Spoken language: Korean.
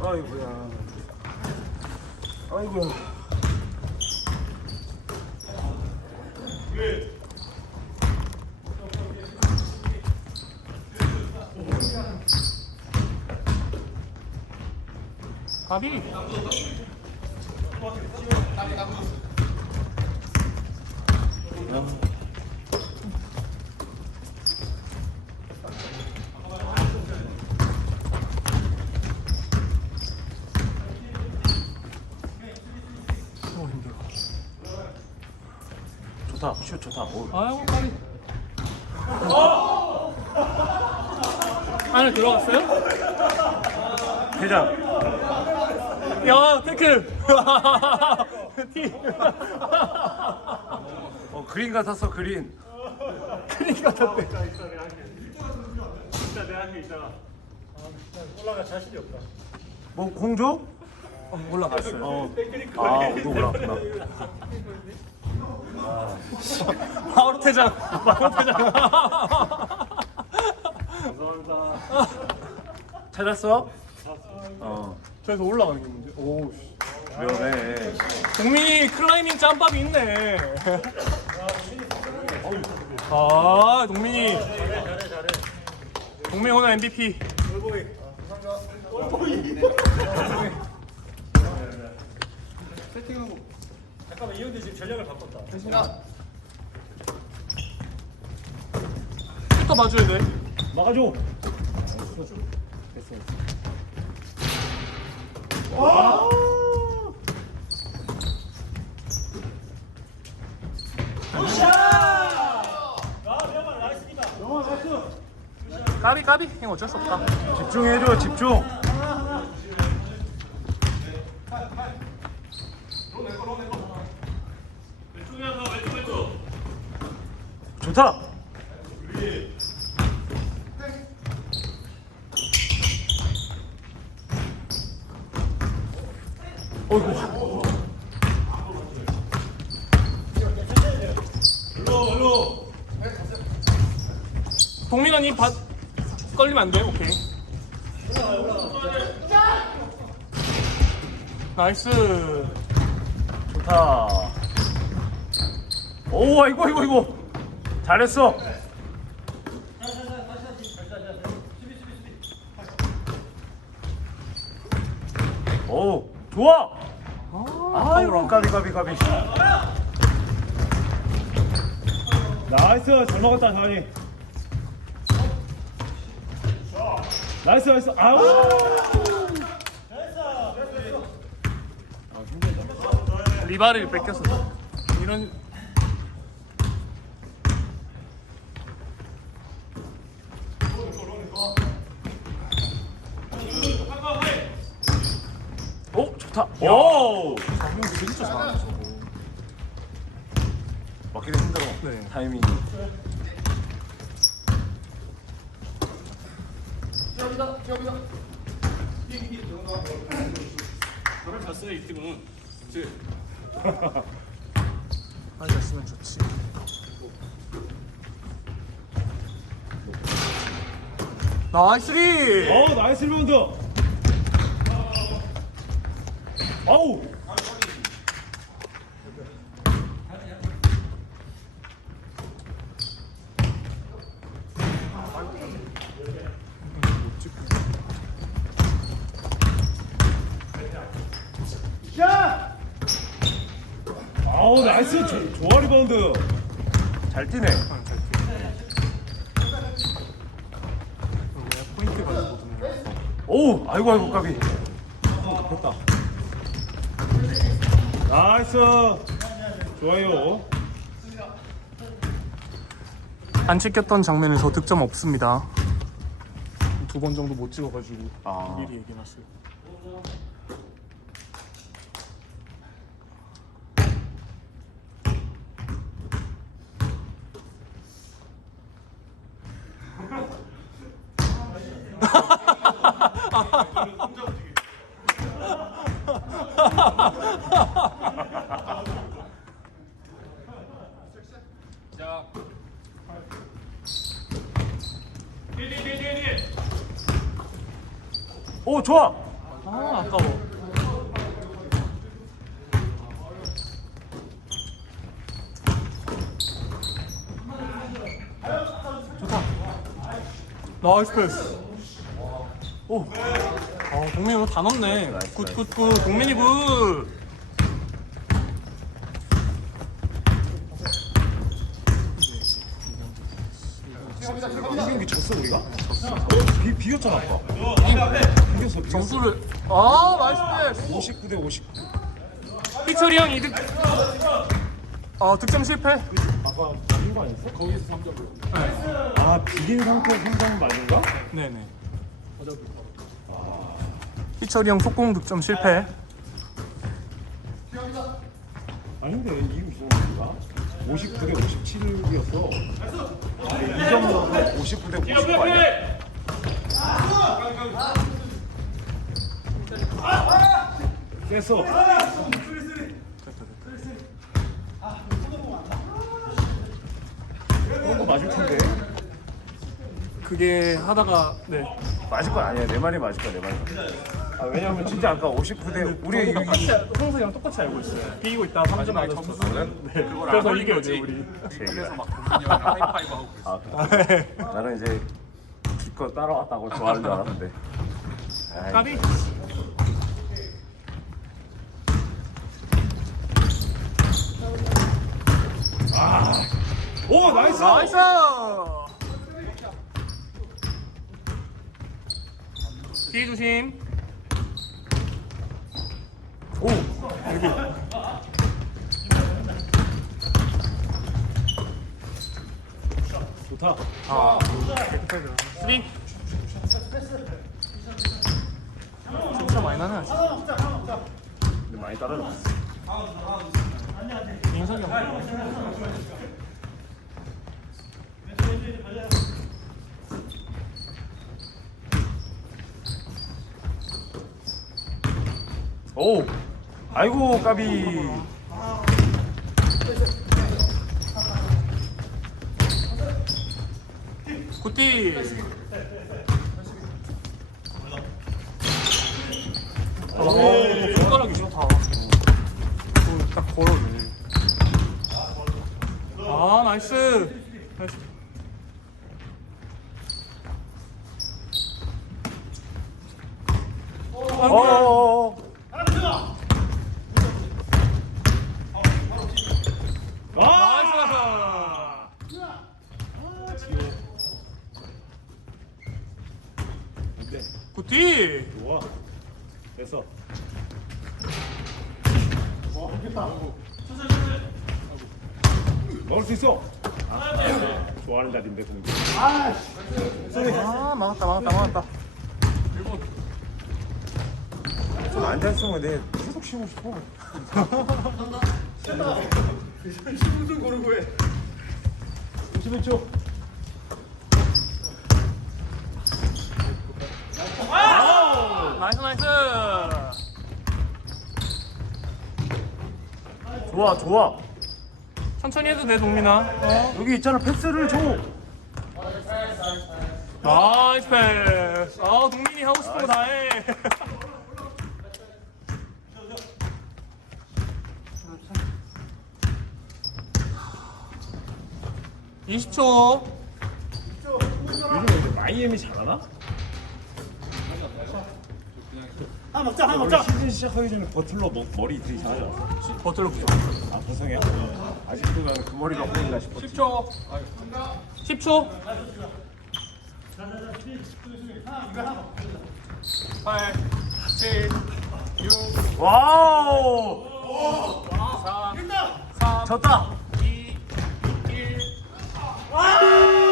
아이고야. 아이고야. 가비. 어 좋다. 슛 좋다. 오. 아이고 가비. 안에 들어갔어요? 대장. 야 태클. 티. 어 그린 같았어 그린. 크림 같았대. 뭐 공조? 어, 올라갔어요. 어. 아, 너 올라갔구나. 바로 퇴장. 바로 퇴장. 찾았어? 어. 저기서 올라가는 게 문제. 오. 씨. 위험해. 동민이 클라이밍 짬밥이 있네. 아, 동민이. 동민 오늘 MVP. 잠깐만 이현대 지금 전략을 바꿨다. 슈터 봐줘야 돼. 막아줘. 까비 까비. 형 어쩔 수 없다. 집중해줘 집중. 좋다. 어이구. 동민아 니 바... 걸리면 안 돼. 오케이. 나이스. 좋다. 오, 아이고, 아이고, 아이고. 잘했어. 오, 좋아. 아이고, 가비, 가비, 가비. 나이스, 잘 먹었다, 자이. 나이스, 나이스. 아우. 리바를 뺏겼어. 이런 오, 좋다. 오. 형 진짜 잘하네 저거. 맞기도 힘들어. 네. 타이밍이. 저를 잤어요 이 팀은. 그치? 빨리 됐으면 좋지. 나이스리. 어, 나이스 리바운드. 아우. 아우 나이스 조, 좋아 리바운드 잘 뛰네 아. 왜 포인트 가지거든요. 오 아이고 아이고 까비 어 됐다 나이스. 좋아요. 안 찍혔던 장면에서 득점 없습니다. 두 번 정도 못 찍어가지고 아. 미리 얘기 났어요 오 좋아. 아 아까워. 좋다. 나이스 패스. 오. 아, 동민이 오늘 다 넣네. 굿굿굿. 동민이 굿 이 경기 졌어 우리가? 비, 비겼잖아 아까. 비겼어 비겼어. 점수를 아 나이스 패스 59 대 50. 피처리 형 이득 아 득점 실패 아까 비긴 거 아니었어? 거기서 3점을. 아 비긴 상태 3점 맞은가? 네네 피처리 형 속공 득점 실패 아닌데 있었는가? 59대 57이었어. 2점 59대 59 아니야? 깼어. 그런 거 맞을 텐데. 그게 하다가 네 맞을 건 아니야. 내 말이 맞을 거야. 내 말이. 아, 왜냐면 진짜 아까 59대 우리 똑같이 성석이랑 똑같이 알고 있어요. 비기고 있다 3점 나이 점수. 네. 그래서 이겨야죠 우리. 그래서 막 하이파이브 하고 아, 그래. 나는 이제 기껏 따라왔다고 좋아하는 줄 알았는데. 아이, 까비. 오 나이스. 나이스. 뒤에 조심. 오. 좋다. 아, 수비. 진짜 많이 나네. 많이 따라잡았어. 인석이 형. 오. 아이고 까비. 굿디. 오, 손가락이 좋다. 또딱 걸어네. 아, 나이스. 나이스. 어. 나이스 아! 나이스. 근데 굿디. 좋아. 됐어. 먹을 수 있어. 아, 좋아하는 자리인데 공기. 아, 막았다, 막았다, 막았다. 좀 앉아 있으면 내 계속 쉬고 싶어. 신분 고르고 해 21초. 나이스, 나이스. 좋아, 좋아. 천천히 해도 돼, 동민아. 어? 여기 있잖아 패스를 줘. 나이스 패스. 아, 동민이 하고 싶은 거 다 해. (20초) 요즘 마이애미 잘하나? 하나 먹자 하나 먹자 시즌 시작하기 전에 버틀러 머, 머리 되시죠? 버틀로 부셔. 아 보상이야? 아직도 나는 그 머리가 보인다 싶어 10초. 10초. 8, 7, 6, 와우 4, 졌다 2, 1. 와!